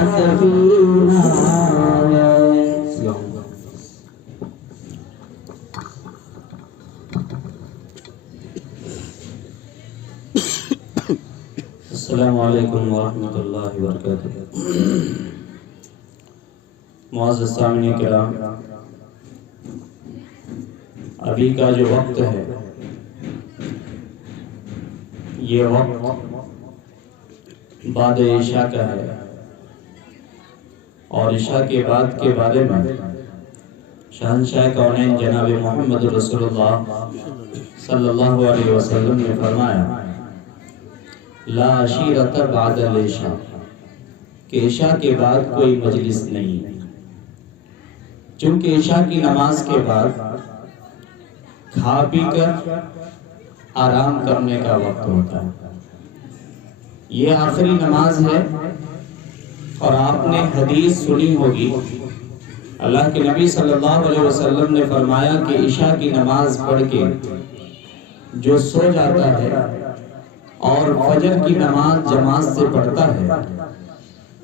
سفینہ السلام علیکم ورحمۃ اللہ وبرکاتہ۔ معزز سامعین کرام، ابھی کا جو وقت ہے یہ وقت بعد عشاء کا ہے، اور عشاء کے بعد کے بارے میں شہنشاہ کونین جناب محمد رسول اللہ صلی اللہ علیہ وسلم نے فرمایا لا عشیرۃ بعد العشاء، کہ عشاء کے بعد کوئی مجلس نہیں، چونکہ عشاء کی نماز کے بعد کھا پی کر آرام کرنے کا وقت ہوتا ہے، یہ آخری نماز ہے۔ اور آپ نے حدیث سنی ہوگی، اللہ کے نبی صلی اللہ علیہ وسلم نے فرمایا کہ عشاء کی نماز پڑھ کے جو سو جاتا ہے اور فجر کی نماز جماعت سے پڑھتا ہے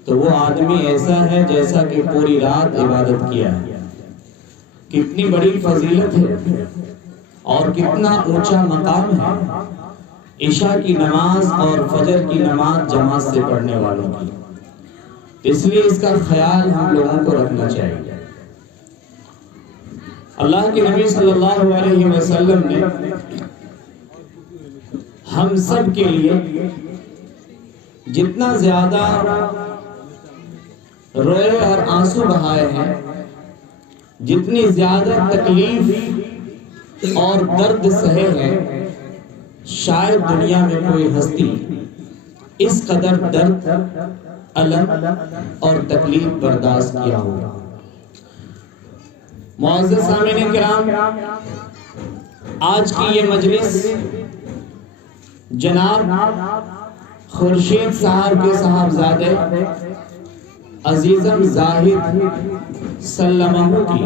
تو وہ آدمی ایسا ہے جیسا کہ پوری رات عبادت کیا ہے۔ کتنی بڑی فضیلت ہے اور کتنا اونچا مقام ہے عشاء کی نماز اور فجر کی نماز جماعت سے پڑھنے والوں کی، اس لیے اس کا خیال ہم لوگوں کو رکھنا چاہیے۔ اللہ کے نبی صلی اللہ علیہ وسلم نے ہم سب کے لیے جتنا زیادہ روئے اور آنسو بہائے ہیں، جتنی زیادہ تکلیف اور درد سہے ہیں، شاید دنیا میں کوئی ہستی اس قدر درد، الم اور تکلیف برداشت کیا ہوگا۔ معزز سامعین کرام، آج کی یہ مجلس جناب خورشید صاحب کے صاحبزادے عزیزم زاہد سلمہ کی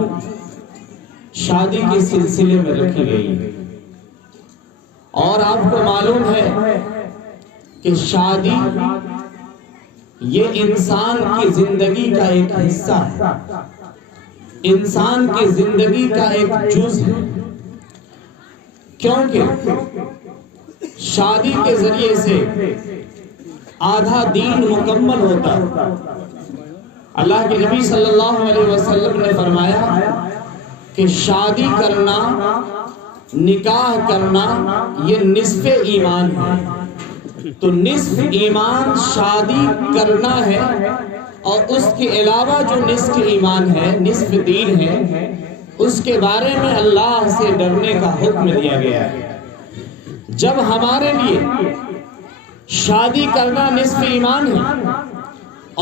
شادی کے سلسلے میں رکھی گئی ہے، اور آپ کو معلوم ہے کہ شادی یہ انسان کی زندگی کا ایک حصہ ہے، انسان کی زندگی کا ایک جز ہے، کیونکہ شادی کے ذریعے سے آدھا دین مکمل ہوتا ہے۔ اللہ کے نبی صلی اللہ علیہ وسلم نے فرمایا کہ شادی کرنا، نکاح کرنا یہ نصف ایمان ہے، تو نصف ایمان شادی کرنا ہے، اور اس کے علاوہ جو نصف ایمان ہے، نصف دین ہے، اس کے بارے میں اللہ سے ڈرنے کا حکم دیا گیا ہے۔ جب ہمارے لیے شادی کرنا نصف ایمان ہے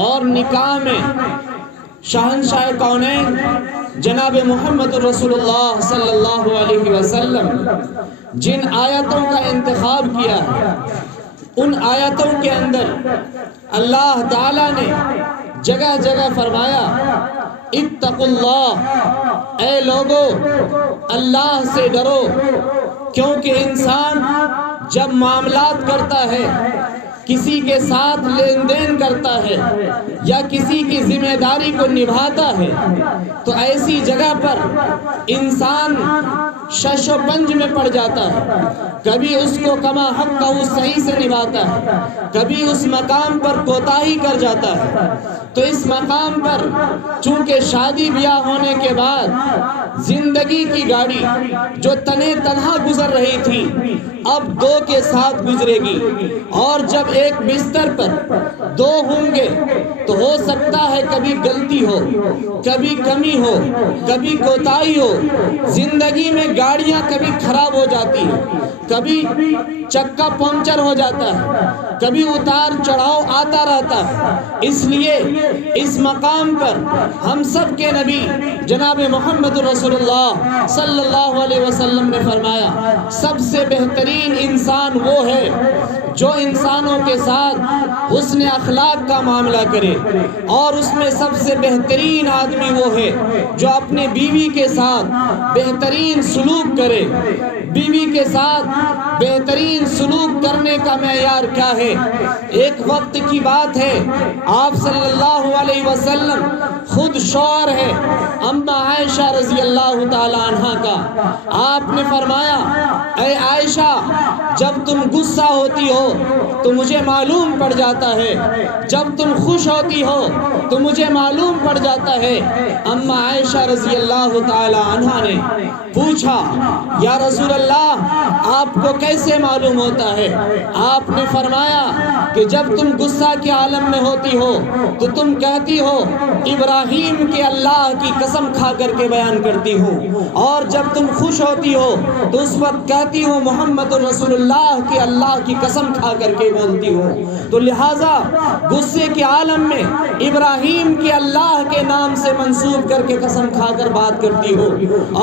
اور نکاح میں شہنشاہ کونین جناب محمد رسول اللہ صلی اللہ علیہ وسلم جن آیتوں کا انتخاب کیا ہے، ان آیتوں کے اندر اللہ تعالیٰ نے جگہ جگہ فرمایا اتقوا اللہ، اے لوگو اللہ سے ڈرو، کیونکہ انسان جب معاملات کرتا ہے، کسی کے ساتھ لین دین کرتا ہے یا کسی کی ذمہ داری کو نبھاتا ہے، تو ایسی جگہ پر انسان شش و پنج میں پڑ جاتا ہے، کبھی اس کو کما حق کا وہ صحیح سے نبھاتا ہے، کبھی اس مقام پر کوتاہی کر جاتا ہے۔ تو اس مقام پر چونکہ شادی بیاہ ہونے کے بعد زندگی کی گاڑی جو تنے تنہا گزر رہی تھی اب دو کے ساتھ گزرے گی، اور جب ایک بستر پر دو ہوں گے تو ہو سکتا ہے کبھی غلطی ہو، کبھی کمی ہو، کبھی کوتاہی ہو۔ زندگی میں گاڑیاں کبھی خراب ہو جاتی ہیں، کبھی چکا پنکچر ہو جاتا ہے، کبھی اتار چڑھاؤ آتا رہتا ہے۔ اس لیے اس مقام پر ہم سب کے نبی جناب محمد رسول اللہ صلی اللہ علیہ وسلم نے فرمایا سب سے بہترین انسان وہ ہے جو انسانوں کے ساتھ حسن اخلاق کا معاملہ کرے، اور اس میں سب سے بہترین آدمی وہ ہے جو اپنے بیوی کے ساتھ بہترین سلوک کرے۔ بیوی کے ساتھ بہترین سلوک کرنے کا معیار کیا ہے؟ ایک وقت کی بات ہے، آپ صلی اللہ علیہ وسلم خود شوہر ہے اما عائشہ رضی اللہ تعالی عنہا کا۔ آپ نے فرمایا، اے عائشہ، جب تم غصہ ہوتی ہو تو مجھے معلوم پڑ جاتا ہے، جب تم خوش ہوتی ہو تو مجھے معلوم پڑ جاتا ہے۔ اما عائشہ رضی اللہ تعالی عنہا نے پوچھا، یا رسول اللہ، آپ کو کیسے معلوم ہوتا ہے؟ آپ نے فرمایا کہ جب تم غصہ کے عالم میں ہوتی ہو تو تم کہتی ہو ابراہیم کے اللہ کی قسم کھا کر کے بیان کرتی ہوں، اور جب تم خوش ہوتی ہو تو اس وقت کہتی ہو محمد رسول اللہ کے اللہ کی قسم کھا کر کے بولتی ہوں۔ تو لہٰذا غصے کے عالم میں ابراہیم کے اللہ کے نام سے منسوب کر کے قسم کھا کر بات کرتی ہو،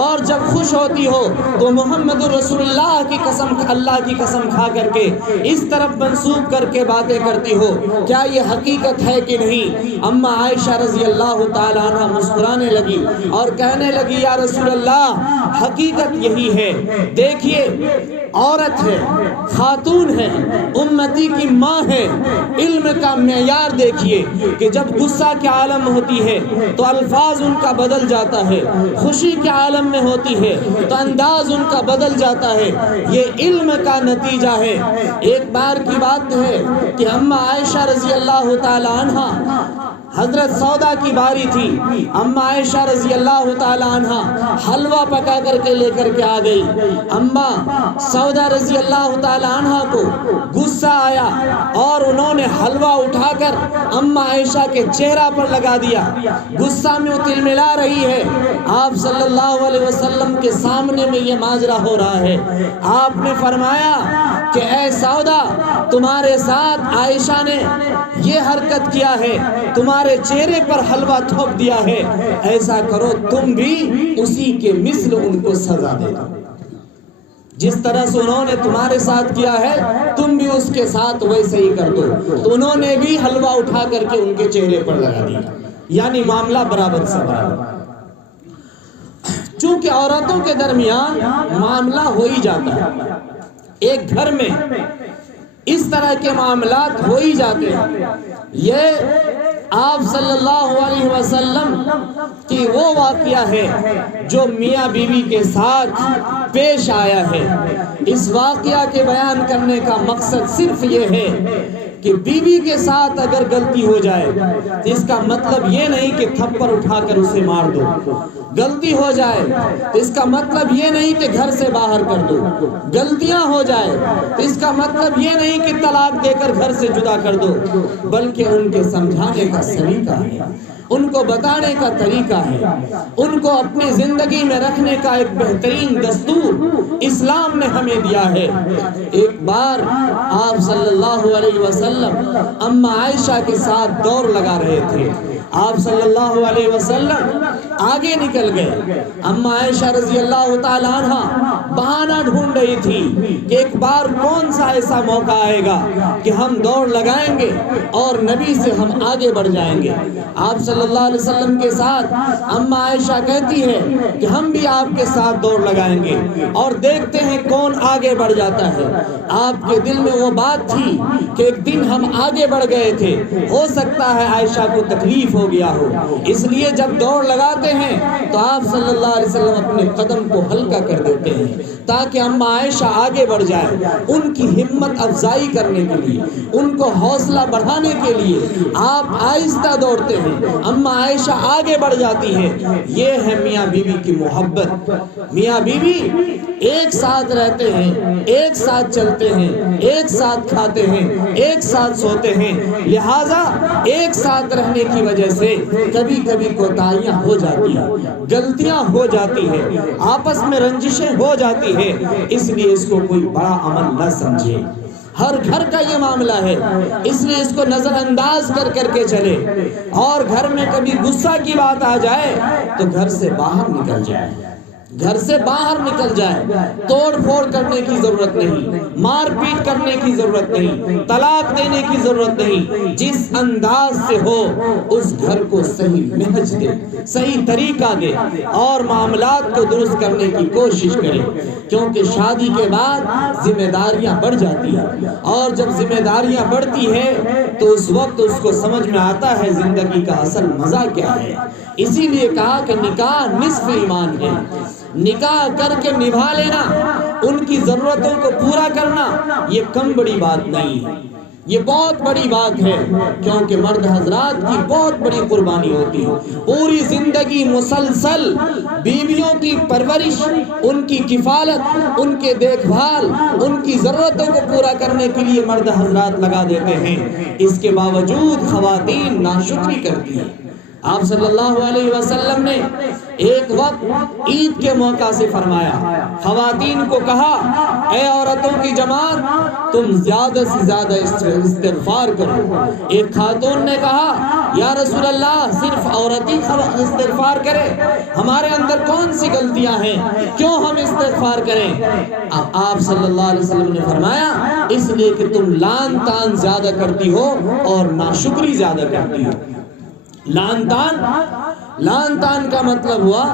اور جب خوش ہوتی ہو تو محمد رسول اللہ کی قسم، اللہ کی قسم کھا کر کے اس طرف منسوب کر کے باتیں کرتی ہو۔ کیا یہ حقیقت ہے کہ نہیں؟ اما عائشہ رضی اللہ تعالی عنہ مسکرانے لگی اور کہنے لگی، یا رسول اللہ، حقیقت یہی ہے۔ دیکھیے، عورت ہے، خاتون ہے، امتی کی ماں ہے، علم کا معیار دیکھیے کہ جب غصہ کے عالم ہوتی ہے تو الفاظ ان کا بدل جاتا ہے، خوشی کے عالم میں ہوتی ہے تو انداز ان کا بدل جاتا ہے۔ یہ علم کا نتیجہ ہے۔ ایک بار کی بات ہے کہ اما عائشہ رضی اللہ تعالی عنہا، حضرت سودا کی باری تھی، اما عائشہ رضی اللہ تعالی عنہا حلوہ پکا کر کے لے کر کے آ گئی۔ اما سودا رضی اللہ تعالی عنہا کو غصہ آیا اور انہوں نے حلوہ اٹھا کر اما عائشہ کے چہرہ پر لگا دیا۔ غصہ میں وہ تلملا رہی ہے، آپ صلی اللہ علیہ وسلم کے سامنے میں یہ ماجرا ہو رہا ہے۔ آپ نے فرمایا کہ اے سودا، تمہارے ساتھ عائشہ نے یہ حرکت کیا ہے، تمہارے چہرے پر حلوہ تھوپ دیا ہے، ایسا کرو تم بھی اسی کے مثل ان کو سزا دے دو۔ جس طرح سے انہوں نے تمہارے ساتھ کیا ہے تم بھی اس کے ساتھ ویسے ہی کر دو۔ تو انہوں نے بھی حلوہ اٹھا کر کے ان کے چہرے پر لگا دیا، یعنی معاملہ برابر سے برابر۔ چونکہ عورتوں کے درمیان معاملہ ہو ہی جاتا ہے، ایک گھر میں اس طرح کے معاملات ہو ہی جاتے ہیں۔ یہ آپ صلی اللہ علیہ وسلم کی وہ واقعہ ہے جو میاں بیوی کے ساتھ پیش آیا ہے۔ اس واقعہ کے بیان کرنے کا مقصد صرف یہ ہے کہ بیوی کے ساتھ اگر غلطی ہو جائے تو اس کا مطلب یہ نہیں کہ تھپڑ اٹھا کر اسے مار دو۔ غلطی ہو جائے تو اس کا مطلب یہ نہیں کہ گھر سے باہر کر دو۔ غلطیاں ہو جائے تو اس کا مطلب یہ نہیں کہ طلاق دے کر گھر سے جدا کر دو، بلکہ ان کے سمجھانے کا سلیقہ ہے، ان کو بتانے کا طریقہ ہے، ان کو اپنی زندگی میں رکھنے کا ایک بہترین دستور اسلام نے ہمیں دیا ہے۔ ایک بار آپ صلی اللہ علیہ وسلم اما عائشہ کے ساتھ دوڑ لگا رہے تھے۔ آپ صلی اللہ علیہ وسلم آگے نکل گئے، اما عائشہ رضی اللہ تعالی عنہ بہانہ ڈھونڈ رہی تھی کہ ایک بار کون سا ایسا موقع آئے گا کہ ہم دوڑ لگائیں گے اور نبی سے ہم آگے بڑھ جائیں گے۔ آپ صلی اللہ علیہ وسلم کے ساتھ اما عائشہ کہتی ہے کہ ہم بھی آپ کے ساتھ دوڑ لگائیں گے اور دیکھتے ہیں کون آگے بڑھ جاتا ہے۔ آپ کے دل میں وہ بات تھی کہ ایک دن ہم آگے بڑھ گئے تھے، ہو سکتا ہے عائشہ کو تکلیف ہو گیا ہو، اس لیے جب دوڑ لگاتے ہیں تو آپ صلی اللہ علیہ وسلم اپنے قدم کو ہلکا کر دیتے ہیں تاکہ اما عائشہ آگے بڑھ جائے۔ ان کی ہمت افزائی کرنے کے لیے، ان کو حوصلہ بڑھانے کے لیے آپ آہستہ دوڑتے ہیں، اما عائشہ آگے بڑھ جاتی ہے۔ یہ ہے میاں بیوی کی محبت۔ میاں بیوی ایک ساتھ رہتے ہیں، ایک ساتھ چلتے ہیں، ایک ساتھ کھاتے ہیں، ایک ساتھ سوتے ہیں، لہٰذا ایک ساتھ رہنے کی وجہ سے کبھی کبھی کوتاہیاں ہو جاتی ہیں، غلطیاں ہو جاتی ہیں، آپس میں رنجشیں ہو جاتی ہیں، اس لیے اس کو کوئی بڑا عمل نہ سمجھے۔ ہر گھر کا یہ معاملہ ہے، اس لیے اس کو نظر انداز کر کر کے چلے، اور گھر میں کبھی غصہ کی بات آ جائے تو گھر سے باہر نکل جائے۔ گھر سے باہر نکل جائے، توڑ پھوڑ کرنے کی ضرورت نہیں، مار پیٹ کرنے کی ضرورت نہیں، طلاق دینے کی ضرورت نہیں۔ جس انداز سے ہو اس گھر کو صحیح منہج دے، صحیح طریقہ دے اور معاملات کو درست کرنے کی کوشش کرے، کیونکہ شادی کے بعد ذمہ داریاں بڑھ جاتی ہیں، اور جب ذمہ داریاں بڑھتی ہیں تو اس وقت اس کو سمجھ میں آتا ہے زندگی کا اصل مزہ کیا ہے۔ اسی لیے کہا کہ نکاح نصف ایمان ہے، نکاح کر کے نبھا لینا، ان کی ضرورتوں کو پورا کرنا یہ کم بڑی بات نہیں ہے، یہ بہت بڑی بات ہے، کیونکہ مرد حضرات کی بہت بڑی قربانی ہوتی ہے۔ پوری زندگی مسلسل بیویوں کی پرورش، ان کی کفالت، ان کے دیکھ بھال، ان کی ضرورتوں کو پورا کرنے کے لیے مرد حضرات لگا دیتے ہیں۔ اس کے باوجود خواتین ناشکری کرتی ہیں۔ آپ صلی اللہ علیہ وسلم نے ایک وقت عید کے موقع سے فرمایا، خواتین کو کہا، اے عورتوں کی جماعت، تم زیادہ سے زیادہ استغفار کرو۔ ایک خاتون نے کہا، یا رسول اللہ، صرف عورت ہی استغفار کرے؟ ہمارے اندر کون سی غلطیاں ہیں، کیوں ہم استغفار کریں؟ آپ صلی اللہ علیہ وسلم نے فرمایا، اس لیے کہ تم لان تان زیادہ کرتی ہو اور ناشکری زیادہ کرتی ہو۔ لان تان کا مطلب ہوا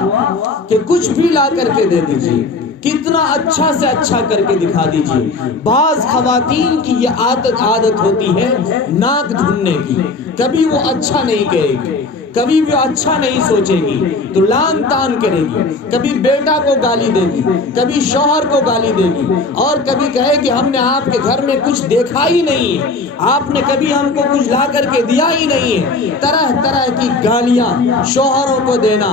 کہ کچھ بھی لا کر کے دے دیجیے، کتنا اچھا سے اچھا کر کے دکھا دیجیے۔ بعض خواتین کی یہ عادت ہوتی ہے ناک دھننے کی، کبھی وہ اچھا نہیں کہے گی، کبھی بھی اچھا نہیں سوچے گی تو لان تان کرے گی، کبھی بیٹا کو گالی دے گی، کبھی شوہر کو گالی دے گی، اور کبھی کہے کہ ہم نے آپ کے گھر میں کچھ دیکھا ہی نہیں ہے، آپ نے کبھی ہم کو کچھ لا کر کے دیا ہی نہیں ہے۔ طرح طرح کی گالیاں شوہروں کو دینا،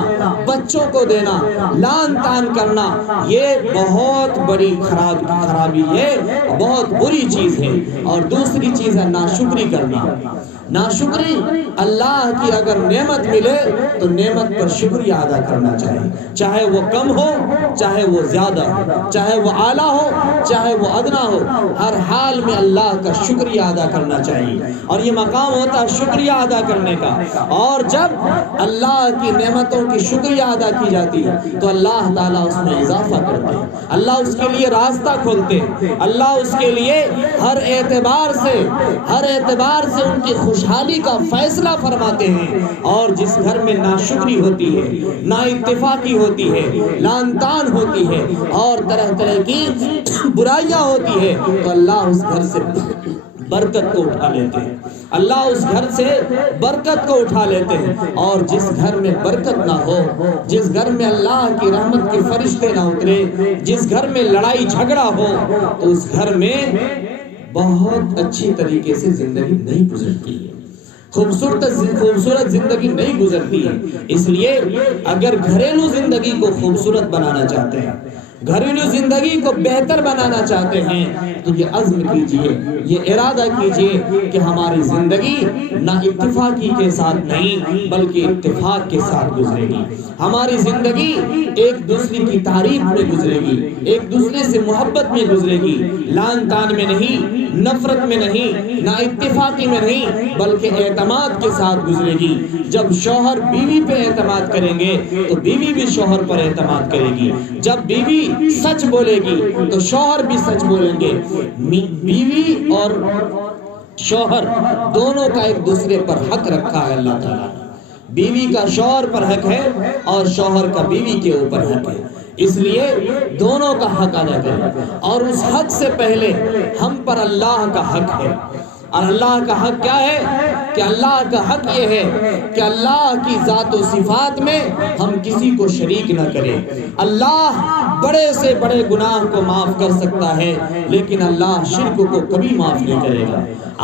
بچوں کو دینا، لان تان کرنا، یہ بہت بڑی خرابی ہے، بہت بری چیز ہے۔ اور دوسری چیز ہے ناشکری کرنا۔ ناشکری، اللہ کی اگر نعمت ملے تو نعمت پر شکریہ ادا کرنا چاہیے، چاہے وہ کم ہو، چاہے وہ زیادہ ہو، چاہے وہ اعلیٰ ہو، چاہے وہ ادنا ہو، ہر حال میں اللہ کا شکریہ ادا کرنا چاہیے۔ اور یہ مقام ہوتا ہے شکریہ ادا کرنے کا، اور جب اللہ کی نعمتوں کی شکریہ ادا کی جاتی ہے تو اللہ تعالیٰ اس میں اضافہ کرتے ہیں، اللہ اس کے لیے راستہ کھولتے ہیں، اللہ اس کے لیے ہر اعتبار سے ان کی خوشحالی کا فیصلہ فرماتے ہیں۔ اور جس گھر میں ناشکری ہوتی ہے، نا اتفاقی ہوتی ہے، لان تان ہوتی ہے اور طرح طرح کی برائیاں ہوتی ہے تو اللہ اس گھر سے برکت کو اٹھا لیتے ہیں، اللہ اس گھر سے برکت کو اٹھا لیتے ہیں۔ اور جس گھر میں برکت نہ ہو، جس گھر میں اللہ کی رحمت کے فرشتے نہ اترے، جس گھر میں لڑائی جھگڑا ہو تو اس گھر میں بہت اچھی طریقے سے زندگی نہیں گزرتی ہے، خوبصورت زندگی نہیں گزرتی ہے۔ اس لیے اگر گھریلو زندگی کو خوبصورت بنانا چاہتے ہیں، گھریلو زندگی کو بہتر بنانا چاہتے ہیں تو یہ عزم کیجئے، یہ ارادہ کیجئے کہ ہماری زندگی نہ اتفاقی کے ساتھ نہیں بلکہ اتفاق کے ساتھ گزرے گی، ہماری زندگی ایک دوسرے کی تعریف میں گزرے گی، ایک دوسرے سے محبت میں گزرے گی، لان تان میں نہیں، نفرت میں نہیں، نہ اتفاقی میں نہیں بلکہ اعتماد کے ساتھ گزرے گی۔ جب شوہر بیوی پہ اعتماد کریں گے تو بیوی بھی شوہر پر اعتماد کرے گی، جب بیوی سچ بولے گی تو شوہر بھی سچ بولیں گے۔ بیوی اور شوہر دونوں کا ایک دوسرے پر حق رکھا ہے اللہ تعالیٰ نے، بیوی کا شوہر پر حق ہے اور شوہر کا بیوی کے اوپر حق ہے، اس لیے دونوں کا حق ادا کریں۔ اور اس حق سے پہلے ہم پر اللہ کا حق ہے، اور اللہ کا حق کیا ہے کہ اللہ کا حق یہ ہے کہ اللہ کی ذات و صفات میں ہم کسی کو شریک نہ کریں۔ اللہ بڑے سے بڑے گناہ کو معاف کر سکتا ہے لیکن اللہ شرک کو کبھی معاف نہیں کرے گا۔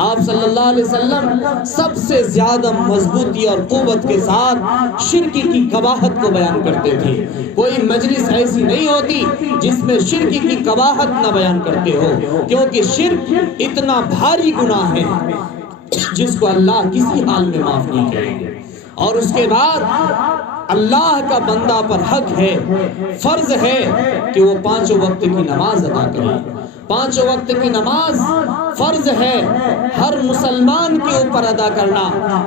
آپ صلی اللہ علیہ وسلم سب سے زیادہ مضبوطی اور قوت کے ساتھ شرک کی قباحت کو بیان کرتے تھے۔ کوئی مجلس ایسی نہیں ہوتی جس میں شرک کی قباحت نہ بیان کرتے ہو، کیونکہ شرک اتنا بھاری گناہ ہے جس کو اللہ کسی حال میں معاف نہیں کرے گا۔ اور اس کے بعد اللہ کا بندہ پر حق ہے، فرض ہے کہ وہ 5 وقت کی نماز ادا کرے، 5 وقت کی نماز فرض ہے ہر مسلمان کے اوپر ادا کرنا.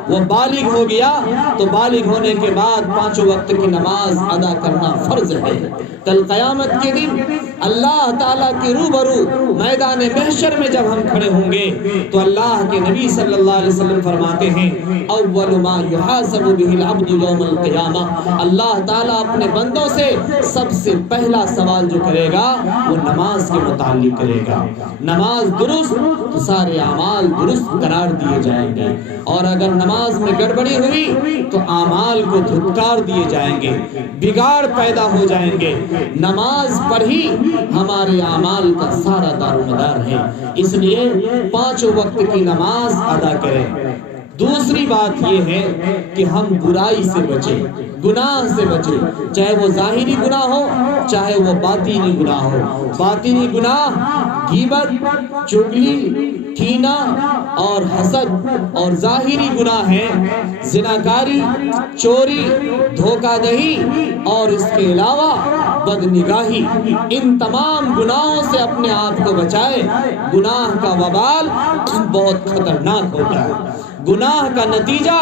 وہ بالغ ہو گیا تو بالغ ہونے کے بعد 5 وقت کی نماز ادا کرنا فرض ہے. کل قیامت کے دن اللہ تعالیٰ کے روبرو میدان محشر میں جب ہم کھڑے ہوں گے تو اللہ کے نبی صلی اللہ علیہ وسلم فرماتے ہیں اول ما یحاسب به العبد یوم القیامہ. اللہ تعالیٰ اپنے بندوں سے سب سے پہلا سوال جو کرے گا وہ نماز کے متعلق کرے گا. نماز درست تو سارے اعمال درست قرار دیے جائیں گے, اور اگر نماز میں گڑبڑی ہوئی تو اعمال کو دھتکار دیے جائیں گے, بگاڑ پیدا ہو جائیں گے. نماز پر ہی ہمارے اعمال کا سارا دار و مدار ہے. اس لیے 5 وقت کی نماز ادا کریں. دوسری بات یہ ہے کہ ہم برائی سے بچیں, گناہ سے بچیں, چاہے وہ ظاہری گناہ ہو چاہے وہ باطنی گناہ ہو. باطنی گناہ غیبت, چغلی, کینہ اور حسد, اور ظاہری گناہ ہیں زناکاری, چوری, دھوکہ دہی اور اس کے علاوہ بدنگاہی. ان تمام گناہوں سے اپنے آپ کو بچائے. گناہ کا وبال بہت خطرناک ہوتا ہے. گناہ کا نتیجہ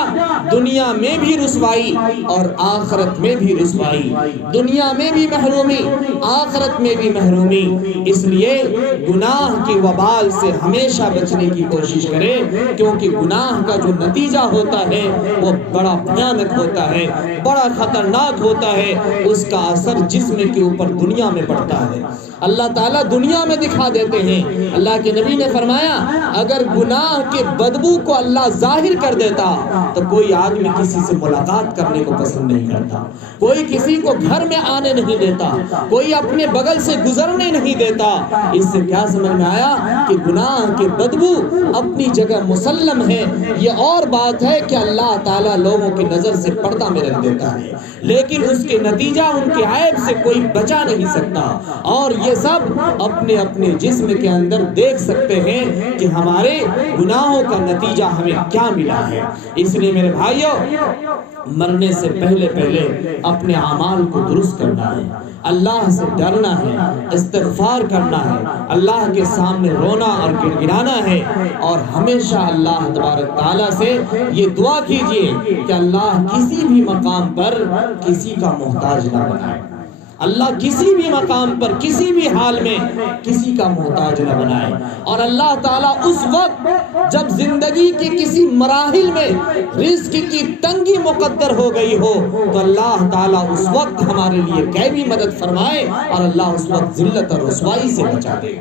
دنیا میں بھی رسوائی اور آخرت میں بھی رسوائی, دنیا میں بھی محرومی آخرت میں بھی محرومی. اس لیے گناہ کی وبال سے ہمیشہ بچنے کی کوشش کرے, کیونکہ گناہ کا جو نتیجہ ہوتا ہے وہ بڑا بھیانک ہوتا ہے, بڑا خطرناک ہوتا ہے. اس کا اثر جسم کے اوپر دنیا میں پڑتا ہے. اللہ تعالیٰ دنیا میں دکھا دیتے ہیں. اللہ کے نبی نے فرمایا اگر گناہ کے بدبو کو اللہ ظاہر کر دیتا تو کوئی آدمی کسی سے ملاقات کرنے کو پسند نہیں کرتا, کوئی کسی کو گھر میں آنے نہیں دیتا, کوئی اپنے بغل سے گزرنے نہیں دیتا. اس سے کیا سمجھ میں آیا کہ گناہ کے بدبو اپنی جگہ مسلم ہے. یہ اور بات ہے کہ اللہ تعالیٰ لوگوں کی نظر سے پردہ میں رکھ دیتا ہے, لیکن اس کے نتیجہ ان کے عیب سے کوئی بچا نہیں سکتا. اور یہ سب اپنے اپنے جسم کے اندر دیکھ سکتے ہیں کہ ہمارے گناہوں کا نتیجہ ہمیں کیا ملا ہے. اس لیے میرے بھائیوں, مرنے سے پہلے اپنے اعمال کو درست کرنا ہے, اللہ سے ڈرنا ہے, استغفار کرنا ہے, اللہ کے سامنے رونا اور گڑگڑانا ہے, اور ہمیشہ اللہ تبارک تعالیٰ سے یہ دعا کیجئے کہ اللہ کسی بھی مقام پر کسی کا محتاج نہ بنائے. اللہ کسی بھی مقام پر کسی بھی حال میں کسی کا محتاج نہ بنائے. اور اللہ تعالیٰ اس وقت جب زندگی کے کسی مراحل میں رزق کی تنگی مقدر ہو گئی ہو تو اللہ تعالیٰ اس وقت ہمارے لیے غیبی مدد فرمائے اور اللہ اس وقت ذلت اور رسوائی سے بچا دے.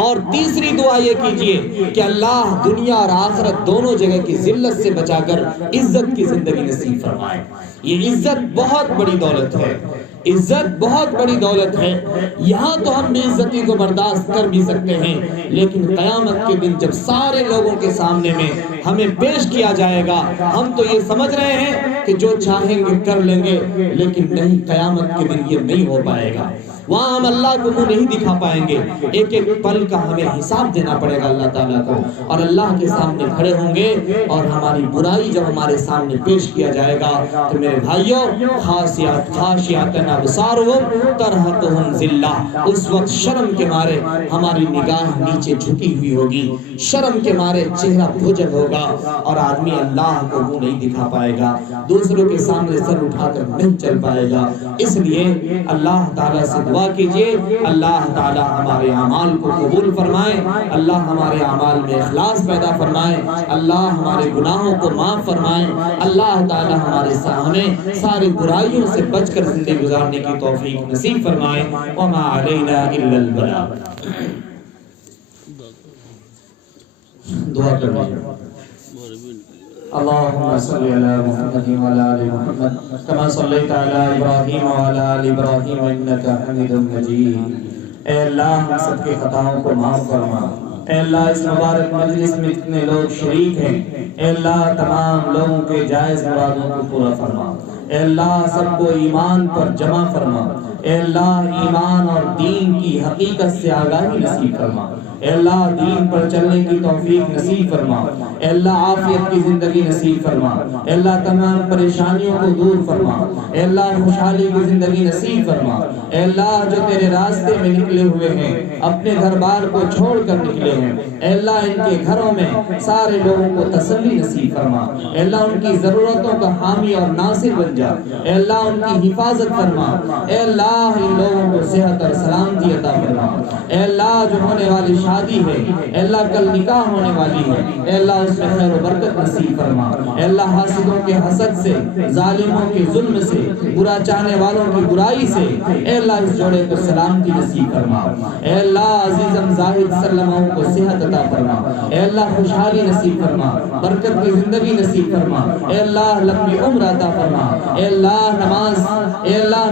اور تیسری دعا یہ کیجئے کہ اللہ دنیا اور آخرت دونوں جگہ کی ذلت سے بچا کر عزت کی زندگی نصیب فرمائے. یہ عزت بہت بڑی دولت ہے, عزت بہت بڑی دولت ہے. یہاں تو ہم بے عزتی کو برداشت کر بھی سکتے ہیں, لیکن قیامت کے دن جب سارے لوگوں کے سامنے میں ہمیں پیش کیا جائے گا, ہم تو یہ سمجھ رہے ہیں کہ جو چاہیں گے کر لیں گے, لیکن نہیں, قیامت کے دن یہ نہیں ہو پائے گا. وہاں ہم اللہ کو منہ نہیں دکھا پائیں گے. ایک ایک پل کا ہمیں حساب دینا پڑے گا اللہ تعالیٰ کو, اور اللہ کے سامنے کھڑے ہوں گے. اور ہماری برائی جب ہمارے سامنے پیش کیا جائے گا تو میرے بھائیوں, خاشعۃ ابصارہم ترہقہم ذلہ, اس وقت شرم کے مارے ہماری نگاہ نیچے جھکی ہوئی ہوگی, شرم کے مارے چہرہ بھجل ہوگا, اور آدمی اللہ کو منہ نہیں دکھا پائے گا, دوسروں کے سامنے سر اٹھا کر نہیں چل پائے گا. اس لیے اللہ تعالیٰ سے دعا کیجئے, اللہ تعالیٰ ہمارے اعمال کو قبول فرمائے, اللہ ہمارے اعمال میں اخلاص پیدا فرمائے, اللہ ہمارے گناہوں کو معاف فرمائے, اللہ تعالیٰ ہمارے ہمیں سارے برائیوں سے بچ کر زندگی گزارنے کی توفیق نصیب فرمائے. وما علینا الا البلاغ. دعا کریں. اللهم صل على محمد وعلى ال محمد كما صليت على ابراهيم وعلى ال ابراهيم انك حميد مجيد. اے اللہ ہم سب کی خطاؤں کو معاف فرما. اے اللہ اس مبارک مجلس میں جتنے لوگ شریک ہیں, اے اللہ تمام لوگوں کے جائز مرادوں کو پورا فرما. اے اللہ سب کو ایمان پر جمع فرما. اے اللہ ایمان اور دین کی حقیقت سے آگاہی نصیب فرما. اے اللہ دین پر چلنے کی توفیق نصیب فرما، اے اللہ عافیت کی زندگی نصیب فرما، اے اللہ تمام پریشانیوں کو دور فرما، اے اللہ خوشحالی کی زندگی نصیب فرما، اے اللہ جو تیرے راستے میں نکلے ہوئے ہیں، اپنے گھر بار کو چھوڑ کر نکلے ہیں، اے اللہ ان کے گھروں میں سارے لوگوں کو تسلی نصیب فرما، اے اللہ ان کی ضرورتوں کا حامی اور ناصر بن جا، اے اللہ ان کی حفاظت فرما، اے اللہ ان لوگوں کو صحت اور سلامتی عطا فرما، اے اللہ جو ہونے والی شادی ہے، اے اللہ کل نکاح ہونے والی ہے، اے اللہ اس میں خیر و برکت نصیب فرما، اے اللہ حاسدوں کے حسد سے، ظالموں کے ظلم سے، برا چاہنے والوں کی برائی سے، اے اللہ اس جوڑے کو سلامتی نصیب فرما، اے اللہ عزیزم زاہد سلموں کو صحت عطا فرما، اے اللہ خوشحالی نصیب فرما، برکت کی زندگی نصیب فرما، اے اللہ لمبی عمر عطا فرما، اے اللہ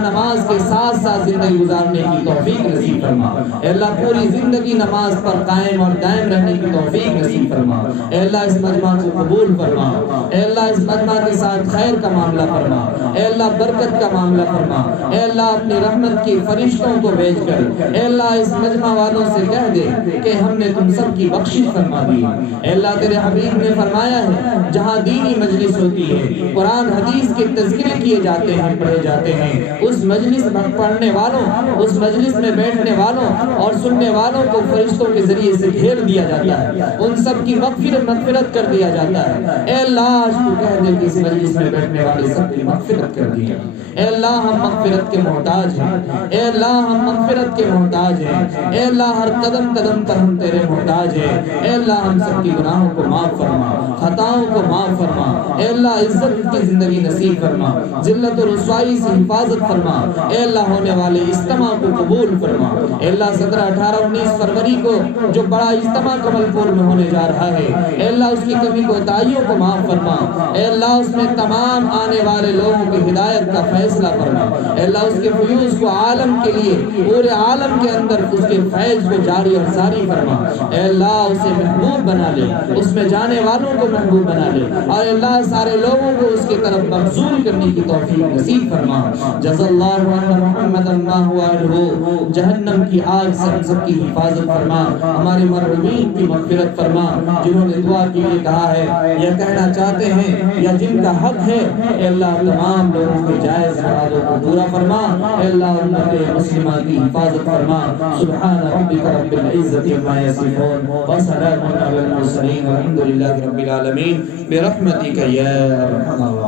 نماز کے ساتھ ساتھ زندگی گزارنے کی توفیق نصیب فرما، اے اللہ پوری زندگی نماز پر قائم اور دائم رہنے کی توفیق نصیب فرما، اے اللہ اس مجمع کو قبول فرما، اے اللہ اس مجمع کے ساتھ خیر کا معاملہ فرما، اے اللہ برکت کا معاملہ فرما، اے اللہ اپنی رحمت کی فرشتوں کو بھیج کر اے اللہ اس مجمع والوں سے کہہ دے کہ ہم نے تم سب کی بخشش فرما دی، اے اللہ تیرے حبیب نے فرمایا ہے جہاں دینی مجلس ہوتی ہے، قرآن حدیث کے تذکرے کیے جاتے ہیں، پڑھے جاتے ہیں، اس مجلس میں پڑھنے والوں، اس مجلس میں بیٹھنے والوں اور سننے والوں کو فرشتوں کے ذریعے سے گھیر دیا جاتا ہے، ان سب کی مغفرت کر دیا جاتا ہے، اے اللہ آج تو کہہ دے کہ اس مجلس میں بیٹھنے والے سب کی مغفرت کر دیا، اے اللہ ہم مغفرت کے محتاج ہیں، اے اللہ ہم مغفرت کے محتاج ہیں، اے اللہ ہر قدم قدم پر ہم تیرے محتاج ہیں، اے اللہ ہم سب کی گناہوں کو معاف فرما، خطاؤں کو معاف فرما، اے اللہ عزت کی زندگی نصیب فرما، ذلت و رسوائی سے حفاظت فرما، اے اللہ ہونے والے اجتماع کو قبول فرما، اے اللہ 17، 18، 19 فروری کو جو بڑا اجتماع کمل پور میں ہونے جا رہا ہے، اے اللہ اس کی کمی کوتاہیوں کو معاف فرما، اے اللہ اس میں تمام آنے والے لوگوں کی ہدایت کا فیصلہ فرما، اے اللہ اس کے فیوز کو عالم کے لیے پورے عالم کے اندر اس کے فیض کو جاری اور ساری فرما، اے اللہ اسے محبوب بنا لے، اس میں جانے والوں کو محبوب بنا لے، اور اللہ سارے لوگوں کو اس کی طرف مبذول کرنے کی توفیق نصیب فرما، جزا اللہ محمد اللہ علیہ، جہنم کی آگ سے ہم سب کی حفاظت فرما، ہمارے مرحومین کی مغفرت فرما، جنہوں نے دعا کے لیے کہا ہے یا کہنا چاہتے ہیں یا جن کا حق ہے، اے اللہ تمام لوگوں کے جائز مرادوں کو پورا فرما، اے اللہ امت مسلمہ کی حفاظت فرما، سبحان ربک رب العزت عما یصفون وسلام علی المرسلین والحمد للہ رب العالمین برحمتک یا ارحم الراحمین۔